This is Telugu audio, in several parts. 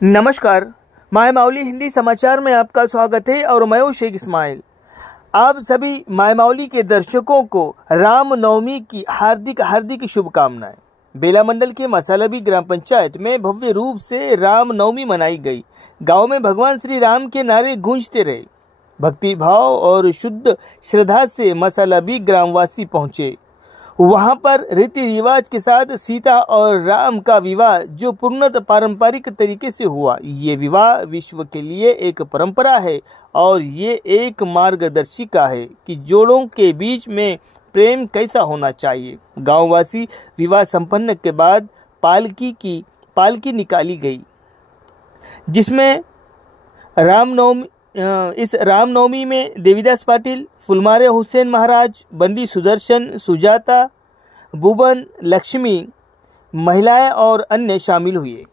नमस्कार, माय माउली हिंदी समाचार में आपका स्वागत है और मैं हूं शेख इस्माइल। आप सभी माय माउली के दर्शकों को रामनवमी की हार्दिक शुभकामनाएं। बेला मंडल के मसालबी ग्राम पंचायत में भव्य रूप से रामनवमी मनाई गई। गांव में भगवान श्री राम के नारे गूंजते रहे। भक्ति भाव और शुद्ध श्रद्धा से मसालबी ग्रामवासी पहुंचे। वहां पर रीति रिवाज के साथ सीता और राम का विवाह जो पूर्णतः पारंपरिक तरीके से हुआ। ये विवाह विश्व के लिए एक परंपरा है और ये एक मार्गदर्शिका है कि जोड़ों के बीच में प्रेम कैसा होना चाहिए। गांववासी विवाह संपन्न के बाद पालकी निकाली गई, जिसमें इस रामनवमी में देवीदास पाटिल, फुलमारे हुसैन महाराज, बंडी सुदर्शन, सुजाता, बुबन, लक्ष्मी, महिलाएं और अन्य शामिल हुए।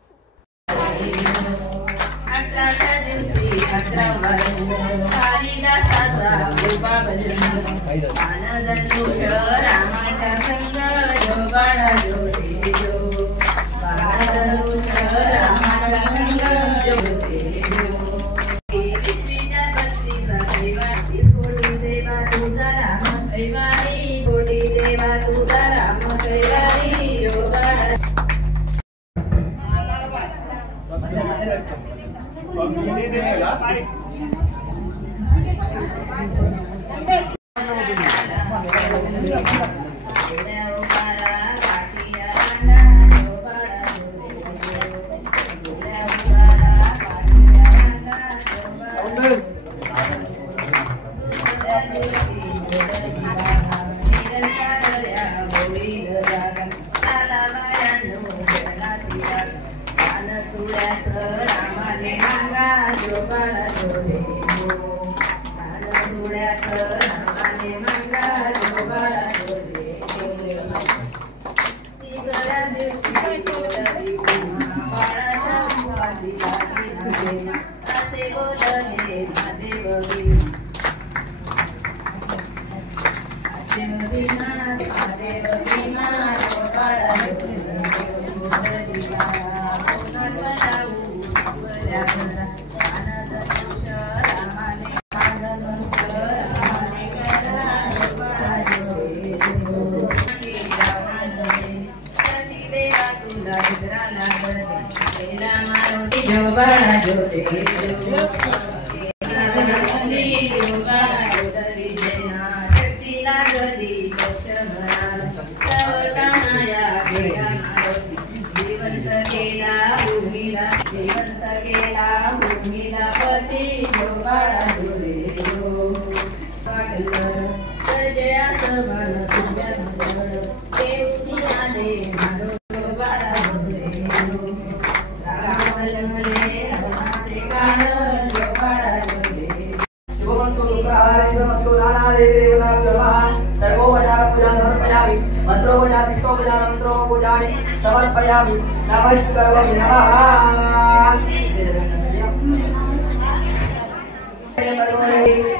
समर्पयामि नमस्करोमि नमः।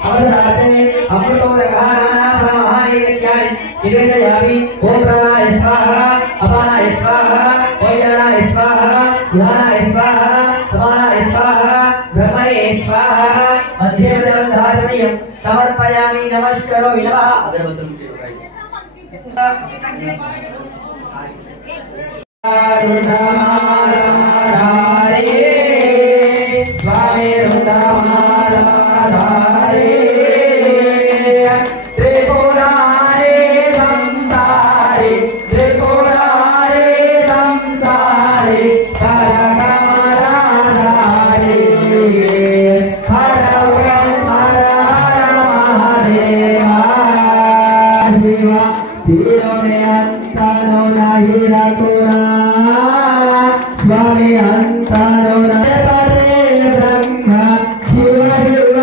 अवधाते अमृतोदकहानाथमहानैवेद्यानि निवेदयामि। ओम प्राणाय स्वाहा, अपानाय स्वाहा, ओयानाय स्वाहा, उदानाय स्वाहा, समानाय स्वाहा, ब्रह्मणे स्वाहा। मध्यमदलं धारणीयं समर्पयामि नमस्करोमि नमः। अगरबत्ती स्वामी रुद्रमाधारे त्रिपुरारे संसारे त्रिपुरारे संसारे परकमलाधारे हर ओम हर हर महादेवा शिवा तीरो में अंतनो नहीं रखुना स्वामी अंतनो नहीं पड़े ब्रह्मा शिव शिव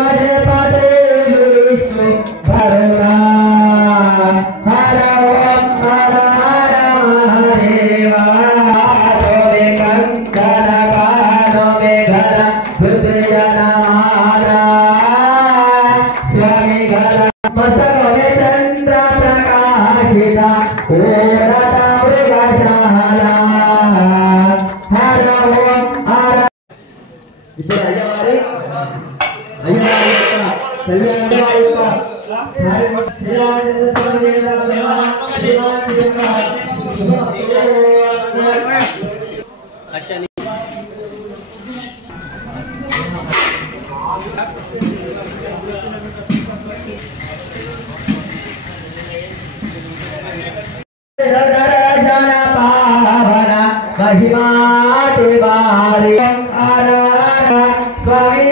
पड़े विष्णु भगवान हर ओम हर हर महादेवा। कालो में कंकण कालो में घन रुद्रजनमाला स्वामी घर मस्तकों में चंद्र प्रकाशिता ओरता मृगशाला हर ओम हर ఇప్పుడు అయ్యవారి శ్రీరామచంద్ర స్వామి महिमा देवारी स्वामी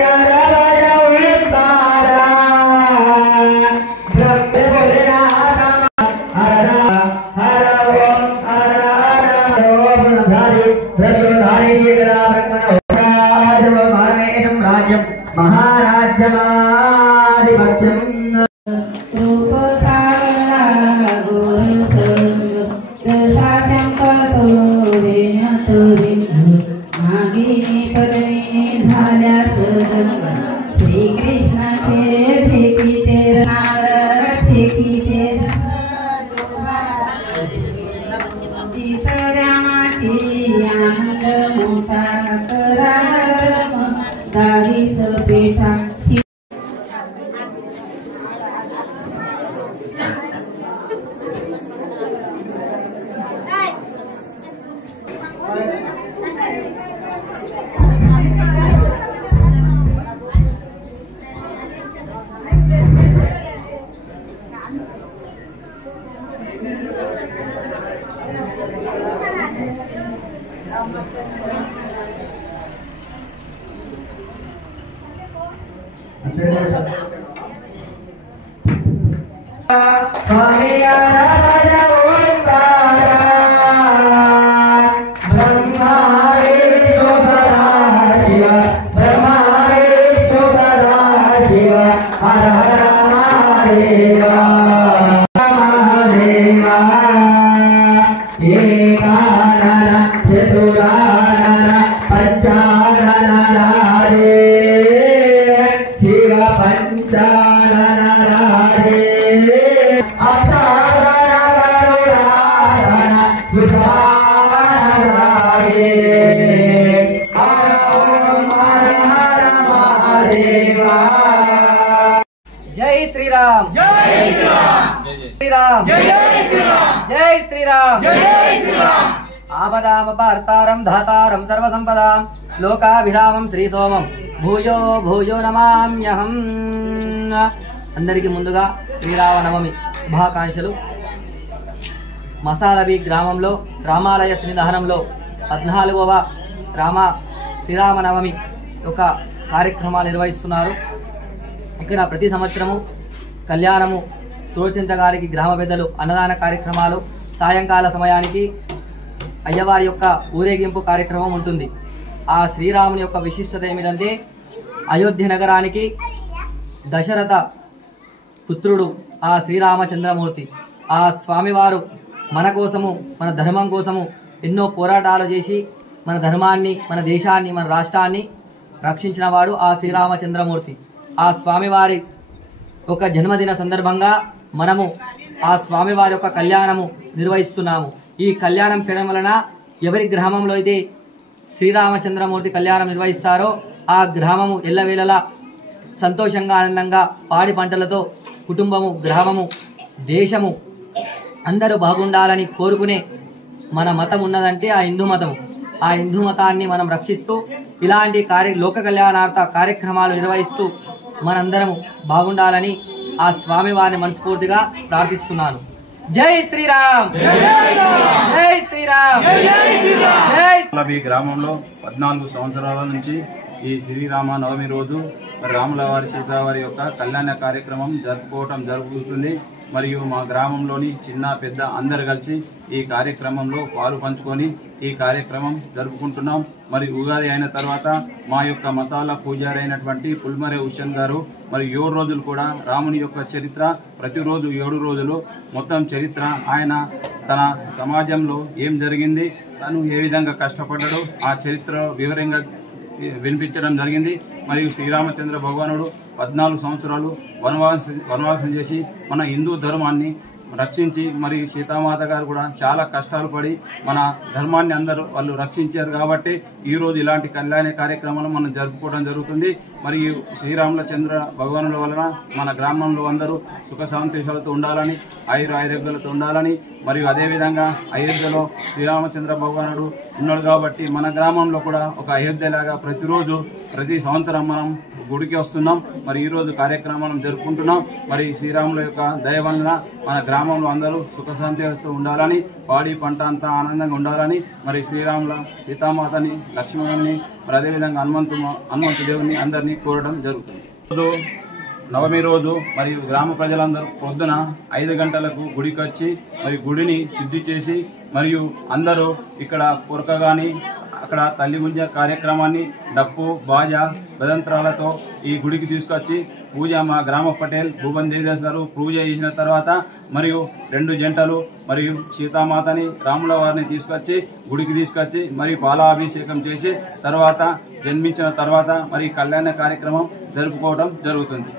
महाराज्यमाधिपत्यम् स्वामी जय श्री राम जय श्री राम जय श्री राम जय श्री राम जय श्री राम आपदामपार्तारं धातारं सर्वसंपदां लोकाभिरामं श्री सोमं भूयो भूयो नमाम्यहं। అందరికి ముందుగా శ్రీరామనవమి శుభాకాంక్షలు। మసాలబి గ్రామంలో రామాలయ సన్నిధానంలో 14వ శ్రీరామనవమి ఒక కార్యక్రమాలు నిర్వహిస్తున్నారు। ఇక్కడ ప్రతి సంవత్సరము కళ్యాణము, తులసింత గారికి గ్రామ పెద్దలు అన్నదాన కార్యక్రమాలు, సాయంకాల సమయానికి అయ్యవారి యొక్క ఊరేగింపు కార్యక్రమం ఉంటుంది। ఆ శ్రీరాముని యొక్క విశిష్టత ఏమిటంటే అయోధ్య నగరానికి దశరథ పుత్రుడు ఆ శ్రీరామచంద్రమూర్తి। ఆ స్వామివారు మన కోసము, మన ధర్మం కోసము ఎన్నో పోరాటాలు చేసి మన ధర్మాన్ని, మన దేశాన్ని, మన రాష్ట్రాన్ని రక్షించిన వాడు ఆ శ్రీరామచంద్రమూర్తి। ఆ స్వామివారి ఒక జన్మదిన సందర్భంగా మనము ఆ స్వామివారి యొక్క కళ్యాణము నిర్వహిస్తున్నాము। ఈ కళ్యాణం చేయడం వలన ఎవరి గ్రామంలో అయితే శ్రీరామచంద్రమూర్తి కళ్యాణం నిర్వహిస్తారో ఆ గ్రామము ఎల్లవేళలా సంతోషంగా, ఆనందంగా, పాడి పంటలతో కుటుంబము, గ్రామము, దేశము అందరూ బాగుండాలని కోరుకునే మన మతం ఉన్నదంటే ఆ హిందూ మతం। ఆ హిందూ మతాన్ని మనం రక్షిస్తూ ఇలాంటి లోక కళ్యాణార్థ కార్యక్రమాలు నిర్వహిస్తూ మనందరము బాగుండాలని ఆ స్వామి వారిని మనస్ఫూర్తిగా ప్రార్థిస్తున్నాను। జై శ్రీరామ్ జై శ్రీరామ్ జై శ్రీరామ్। ఈ గ్రామంలో 14 సంవత్సరాల నుంచి ఈ శ్రీరామ నవమి రోజు రాముల వారి, సీతావారి యొక్క కళ్యాణ కార్యక్రమం జరుగుతుంది। మరియు మా గ్రామంలోని చిన్న పెద్ద అందరు కలిసి ఈ కార్యక్రమంలో పాలు పంచుకొని ఈ కార్యక్రమం జరుపుకుంటున్నాం। మరి ఉగాది అయిన తర్వాత మా యొక్క మసాలా పూజారి అయినటువంటి పుల్మరే హుస్సేన్ గారు మరి 7 రోజులు కూడా రాముని యొక్క చరిత్ర, ప్రతిరోజు 7 రోజులు మొత్తం చరిత్ర, ఆయన తన సమాజంలో ఏం జరిగింది, తను ఏ విధంగా కష్టపడ్డాడో ఆ చరిత్ర వివరంగా వినిపించడం జరిగింది। మరియు శ్రీరామచంద్ర భగవానుడు 14 సంవత్సరాలు వనవాసం చేసి మన హిందూ ధర్మాన్ని రక్షించి మరి సీతామాత గారు కూడా చాలా కష్టాలు పడి మన ధర్మాన్ని అందరూ వాళ్ళు రక్షించారు కాబట్టి ఈరోజు ఇలాంటి కళ్యాణ కార్యక్రమాలు మనం జరుపుకోవడం జరుగుతుంది. మరియు శ్రీరామచంద్ర భగవానుల వలన మన గ్రామంలో అందరూ సుఖ శాంతితో ఉండాలని, ఆయురారోగ్యాలతో ఉండాలని, మరియు అదేవిధంగా అయోధ్యలో శ్రీరామచంద్ర భగవానుడు ఉన్నాడు కాబట్టి మన గ్రామంలో కూడా ఒక అయోధ్యలాగా ప్రతిరోజు ప్రతి సంవత్సరం మనం గుడికి వస్తున్నాం. మరి ఈరోజు కార్యక్రమాలను జరుపుకుంటున్నాం. మరి శ్రీరాముల యొక్క దయ వలన మన గ్రామంలో అందరూ సుఖశాంతితో ఉండాలని, పాడి పంట అంతా ఆనందంగా ఉండాలని, మరి శ్రీరాముల సీతామాతని, లక్ష్మణుని, మరి అదేవిధంగా హనుమంతు దేవుని అందరినీ కోరడం జరుగుతుంది. ఈరోజు నవమి రోజు మరియు గ్రామ ప్రజలందరూ పొద్దున 5 గంటలకు గుడికి వచ్చి మరి గుడిని శుద్ధి చేసి మరియు అందరూ ఇక్కడ పొరక కానీ అక్కడ తల్లి గుంజ కార్యక్రమాన్ని డప్పు బాజా బదంత్రాలతో ఈ గుడికి తీసుకొచ్చి పూజ మా గ్రామ పటేల్ భూపన్ దేవదాస్ గారు పూజ చేసిన తర్వాత మరియు 2 జంటలు మరియు సీతామాతని రాముల వారిని తీసుకొచ్చి గుడికి తీసుకొచ్చి మరి పాలాభిషేకం చేసి తర్వాత జన్మించిన తర్వాత మరి కళ్యాణ కార్యక్రమం జరుపుకోవడం జరుగుతుంది.